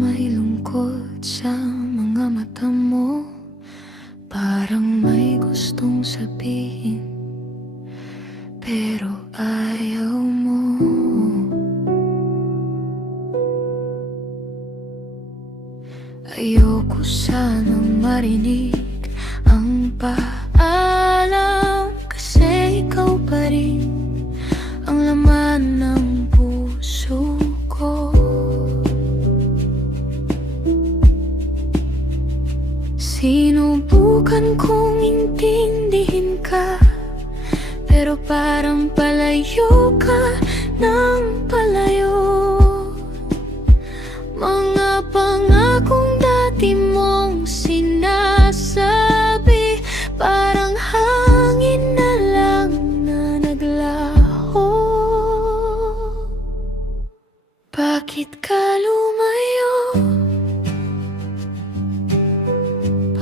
may lungkot sa mga mata mo, parang may gustong sabihin, pero ayaw mo. Ayoko sanang marinig ang paalam, kasi ikaw pa rin ang laman ng puso ko. Sinubukan kong intindihin ka, pero parang palayo ka ng palayo. Mga pangakong dati mong sinasabi, parang hangin na lang na naglaho. Bakit ka lumayo?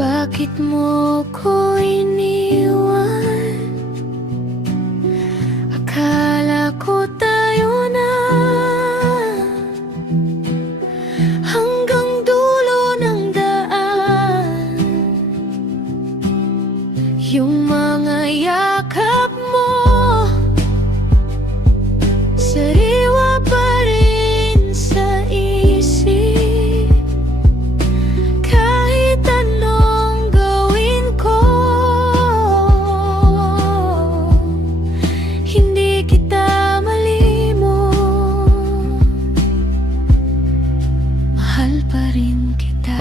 Bakit mo ko iniwan? Akala ko tayo na hanggang dulo ng daan. Yung mga yakap mo, sariwa pa rin sa isip. Kahit anong gawin ko, hindi kita malimot. Mahal pa rin kita.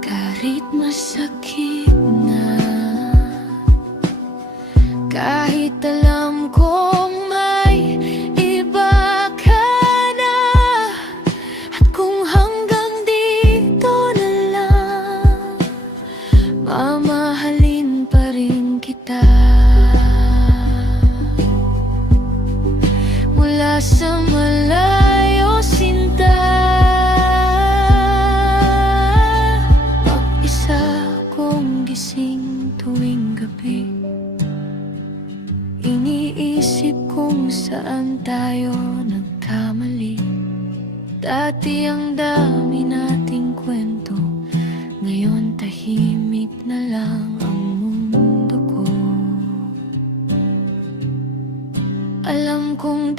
Kahit masakit na, kahit alam kong may iba ka na, at kung hanggang dito na lang, mamahalin pa rin kita. Mula sa malayo, sinta, mag-isa kong gising tuwing gabi. Iniisip kung saan tayo nagkamali. Dati ang dami nating kwento, ngayon tahimik na lang ang mundo ko. Alam kong